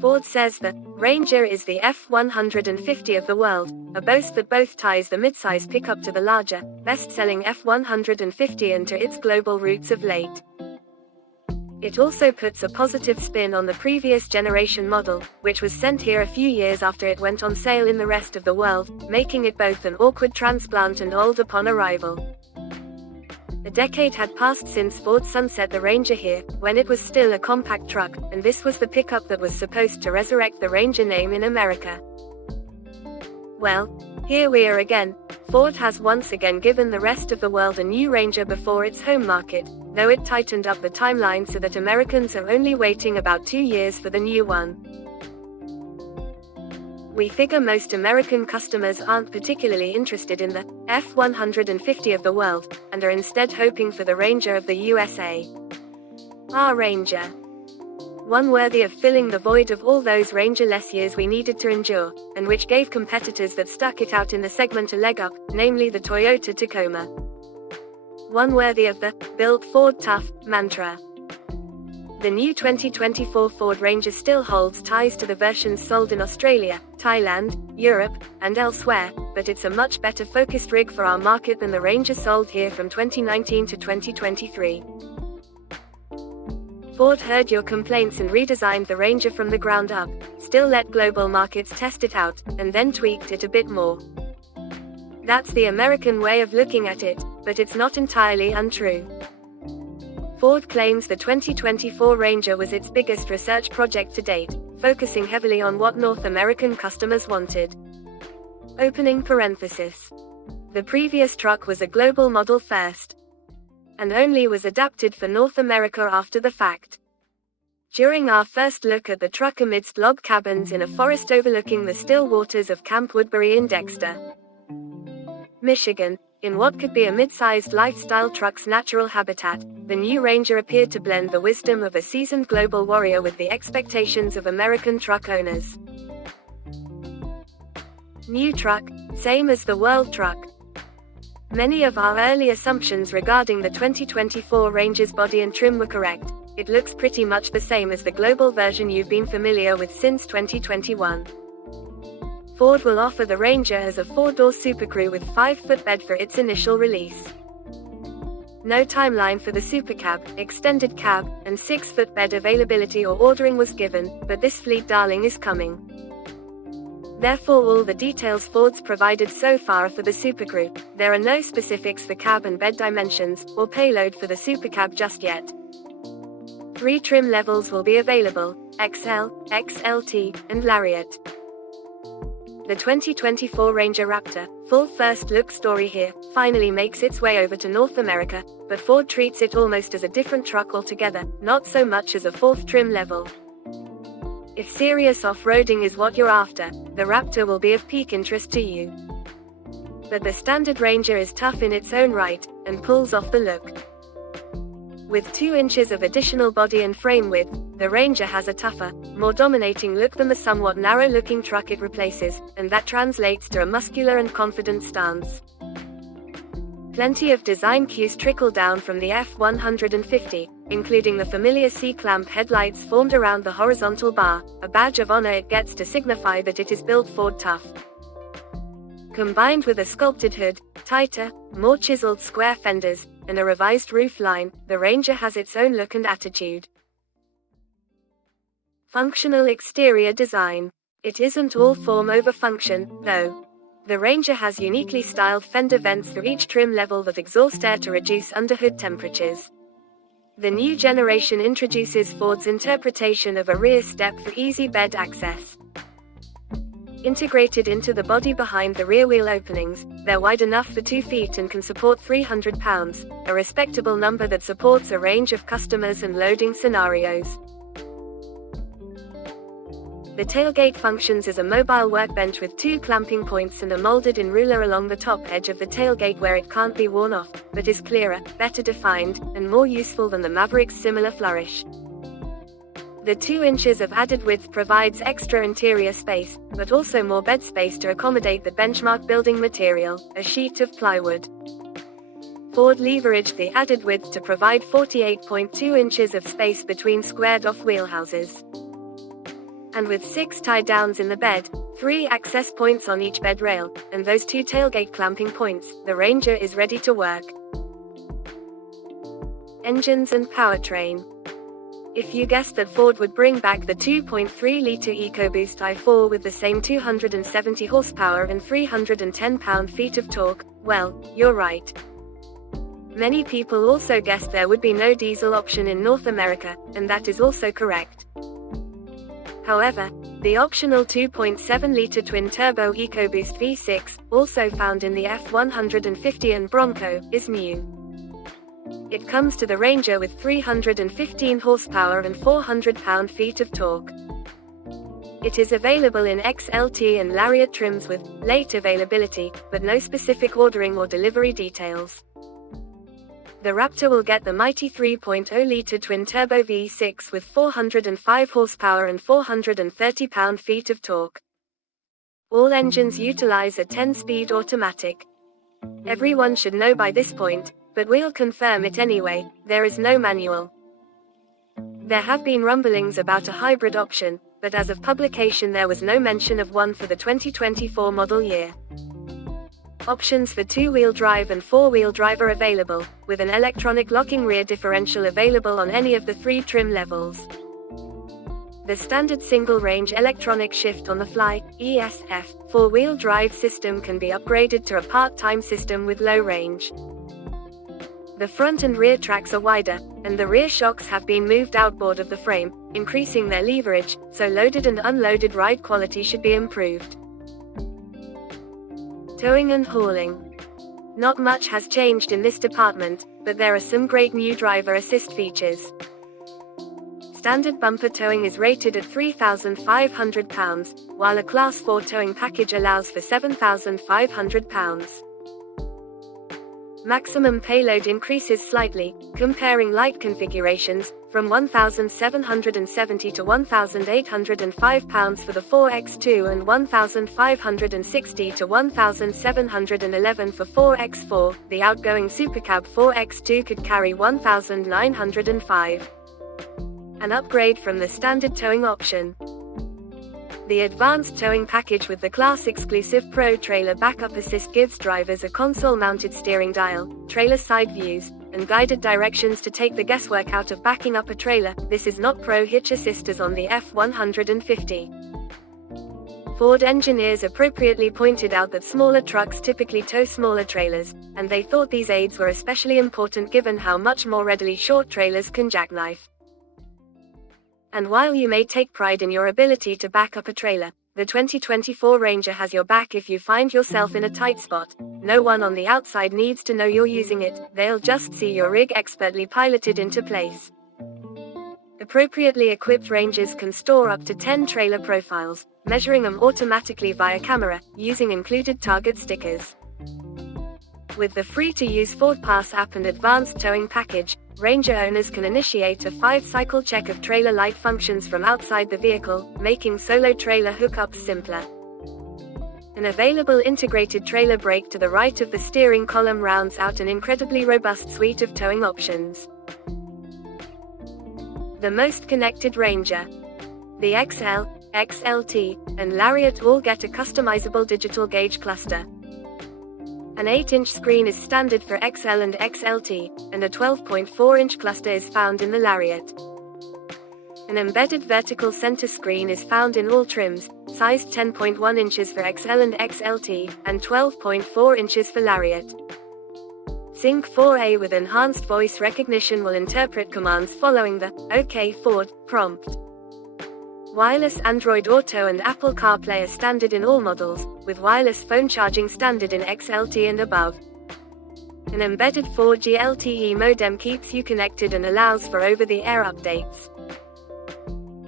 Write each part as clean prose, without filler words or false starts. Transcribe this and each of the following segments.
Ford says the Ranger is the F-150 of the world, a boast that both ties the midsize pickup to the larger, best-selling F-150 and to its global roots of late. It also puts a positive spin on the previous generation model, which was sent here a few years after it went on sale in the rest of the world, making it both an awkward transplant and old upon arrival. A decade had passed since Ford sunset the Ranger here, when it was still a compact truck, and this was the pickup that was supposed to resurrect the Ranger name in America. Well, here we are again. Ford has once again given the rest of the world a new Ranger before its home market, though it tightened up the timeline so that Americans are only waiting about 2 years for the new one. We figure most American customers aren't particularly interested in the F-150 of the world, and are instead hoping for the Ranger of the USA. Our Ranger. One worthy of filling the void of all those Ranger-less years we needed to endure, and which gave competitors that stuck it out in the segment a leg up, namely the Toyota Tacoma. One worthy of the "Built Ford Tough" mantra. The new 2024 Ford Ranger still holds ties to the versions sold in Australia, Thailand, Europe, and elsewhere, but it's a much better focused rig for our market than the Ranger sold here from 2019 to 2023. Ford heard your complaints and redesigned the Ranger from the ground up, still let global markets test it out, and then tweaked it a bit more. That's the American way of looking at it, but it's not entirely untrue. Ford claims the 2024 Ranger was its biggest research project to date, focusing heavily on what North American customers wanted. Opening parenthesis. The previous truck was a global model first, and only was adapted for North America after the fact. During our first look at the truck amidst log cabins in a forest overlooking the still waters of Camp Woodbury in Dexter, Michigan, in what could be a mid-sized lifestyle truck's natural habitat, the new Ranger appeared to blend the wisdom of a seasoned global warrior with the expectations of American truck owners. New truck, same as the World Truck. Many of our early assumptions regarding the 2024 Ranger's body and trim were correct. It looks pretty much the same as the global version you've been familiar with since 2021. Ford will offer the Ranger as a 4-door Super Crew with 5-foot bed for its initial release. No timeline for the Super Cab, extended cab, and 6-foot bed availability or ordering was given, but this fleet darling is coming. Therefore all the details Ford's provided so far are for the Super Crew. There are no specifics for cab and bed dimensions, or payload for the Super Cab just yet. 3 trim levels will be available: XL, XLT, and Lariat. The 2024 Ranger Raptor, full first look story here, finally makes its way over to North America, but Ford treats it almost as a different truck altogether, not so much as a 4th trim level. If serious off-roading is what you're after, the Raptor will be of peak interest to you. But the standard Ranger is tough in its own right, and pulls off the look. With 2 inches of additional body and frame width, the Ranger has a tougher, more dominating look than the somewhat narrow-looking truck it replaces, and that translates to a muscular and confident stance. Plenty of design cues trickle down from the F-150, including the familiar C-clamp headlights formed around the horizontal bar, a badge of honor it gets to signify that it is built Ford tough. Combined with a sculpted hood, tighter, more chiseled square fenders, and a revised roof line, the Ranger has its own look and attitude. Functional exterior design. It isn't all form over function, though. The Ranger has uniquely styled fender vents through each trim level that exhaust air to reduce underhood temperatures. The new generation introduces Ford's interpretation of a rear step for easy bed access. Integrated into the body behind the rear wheel openings, they're wide enough for 2 feet and can support 300 pounds, a respectable number that supports a range of customers and loading scenarios. The tailgate functions as a mobile workbench with 2 clamping points and a molded-in ruler along the top edge of the tailgate where it can't be worn off, but is clearer, better defined, and more useful than the Maverick's similar flourish. The 2 inches of added width provides extra interior space, but also more bed space to accommodate the benchmark building material, a sheet of plywood. Ford leveraged the added width to provide 48.2 inches of space between squared-off wheelhouses. And with 6 tie-downs in the bed, 3 access points on each bed rail, and those 2 tailgate clamping points, the Ranger is ready to work. Engines and powertrain. If you guessed that Ford would bring back the 2.3-liter EcoBoost i4 with the same 270 horsepower and 310 pound-feet of torque, well, you're right. Many people also guessed there would be no diesel option in North America, and that is also correct. However, the optional 2.7-liter twin-turbo EcoBoost V6, also found in the F-150 and Bronco, is new. It comes to the Ranger with 315 horsepower and 400 pound-feet of torque. It is available in XLT and Lariat trims with late availability, but no specific ordering or delivery details. The Raptor will get the mighty 3.0-liter twin-turbo V6 with 405 horsepower and 430 pound-feet of torque. All engines utilize a 10-speed automatic. Everyone should know by this point, but we'll confirm it anyway, there is no manual. There have been rumblings about a hybrid option, but as of publication there was no mention of one for the 2024 model year. Options for 2-wheel drive and 4-wheel drive are available, with an electronic locking rear differential available on any of the 3 trim levels. The standard single-range electronic shift-on-the-fly (ESF) 4-wheel drive system can be upgraded to a part-time system with low range. The front and rear tracks are wider, and the rear shocks have been moved outboard of the frame, increasing their leverage, so loaded and unloaded ride quality should be improved. Towing and hauling. Not much has changed in this department, but there are some great new driver assist features. Standard bumper towing is rated at £3,500, while a Class 4 towing package allows for £7,500. Maximum payload increases slightly, comparing light configurations, from 1,770 to 1,805 pounds for the 4x2 and 1,560 to 1,711 for 4x4. The outgoing Supercab 4x2 could carry 1,905. An upgrade from the standard towing option. The advanced towing package with the class-exclusive Pro Trailer Backup Assist gives drivers a console-mounted steering dial, trailer side views, and guided directions to take the guesswork out of backing up a trailer. This is not Pro Hitch Assist as on the F-150. Ford engineers appropriately pointed out that smaller trucks typically tow smaller trailers, and they thought these aids were especially important given how much more readily short trailers can jackknife. And while you may take pride in your ability to back up a trailer, the 2024 Ranger has your back if you find yourself in a tight spot. No one on the outside needs to know you're using it, they'll just see your rig expertly piloted into place. Appropriately equipped Rangers can store up to 10 trailer profiles, measuring them automatically via camera, using included target stickers. With the free-to-use FordPass app and advanced towing package, Ranger owners can initiate a 5-cycle check of trailer light functions from outside the vehicle, making solo trailer hookups simpler. An available integrated trailer brake to the right of the steering column rounds out an incredibly robust suite of towing options. The most connected Ranger. The XL, XLT, and Lariat all get a customizable digital gauge cluster. An 8-inch screen is standard for XL and XLT, and a 12.4-inch cluster is found in the Lariat. An embedded vertical center screen is found in all trims, sized 10.1 inches for XL and XLT, and 12.4 inches for Lariat. Sync 4A with enhanced voice recognition will interpret commands following the "OK Ford" prompt. Wireless Android Auto and Apple CarPlay are standard in all models, with wireless phone charging standard in XLT and above. An embedded 4G LTE modem keeps you connected and allows for over-the-air updates.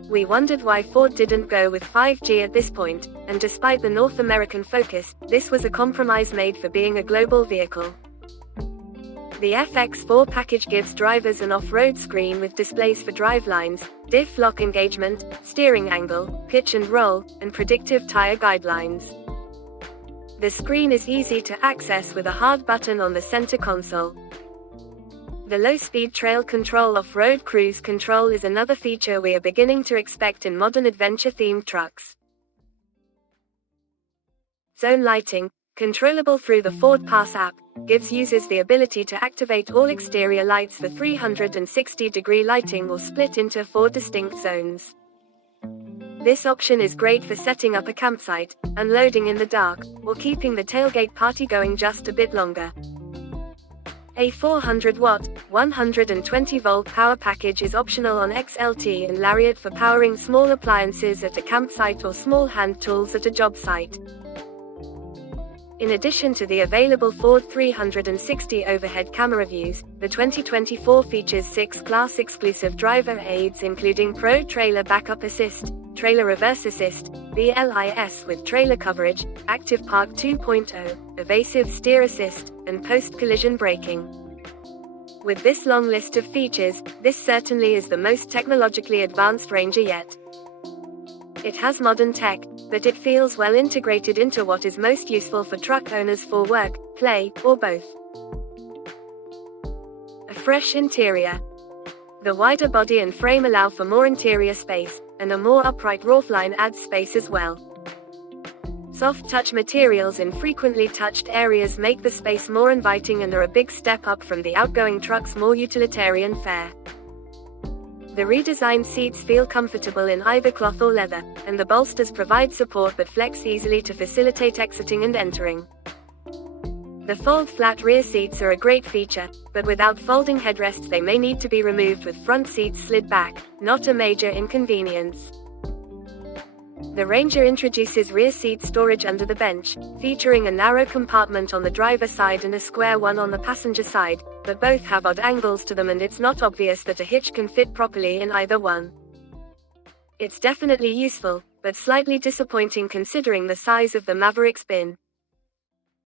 We wondered why Ford didn't go with 5G at this point, and despite the North American focus, this was a compromise made for being a global vehicle. The FX4 package gives drivers an off-road screen with displays for drive lines, diff lock engagement, steering angle, pitch and roll, and predictive tire guidelines. The screen is easy to access with a hard button on the center console. The low-speed trail control off-road cruise control is another feature we are beginning to expect in modern adventure-themed trucks. Zone lighting, controllable through the Ford Pass app, gives users the ability to activate all exterior lights for 360-degree lighting or split into 4 distinct zones. This option is great for setting up a campsite, unloading in the dark, or keeping the tailgate party going just a bit longer. A 400-watt, 120-volt power package is optional on XLT and Lariat for powering small appliances at a campsite or small hand tools at a job site. In addition to the available Ford 360 overhead camera views, the 2024 features 6 class-exclusive driver aids including Pro Trailer Backup Assist, Trailer Reverse Assist, BLIS with trailer coverage, Active Park 2.0, Evasive Steer Assist, and Post-Collision Braking. With this long list of features, this certainly is the most technologically advanced Ranger yet. It has modern tech, but it feels well integrated into what is most useful for truck owners for work, play, or both. A fresh interior. The wider body and frame allow for more interior space, and a more upright roofline adds space as well. Soft touch materials in frequently touched areas make the space more inviting and are a big step up from the outgoing truck's more utilitarian fare. The redesigned seats feel comfortable in either cloth or leather, and the bolsters provide support but flex easily to facilitate exiting and entering. The fold-flat rear seats are a great feature, but without folding headrests they may need to be removed with front seats slid back, not a major inconvenience. The Ranger introduces rear seat storage under the bench, featuring a narrow compartment on the driver's side and a square one on the passenger side, but both have odd angles to them and it's not obvious that a hitch can fit properly in either one. It's definitely useful, but slightly disappointing considering the size of the Maverick's bin.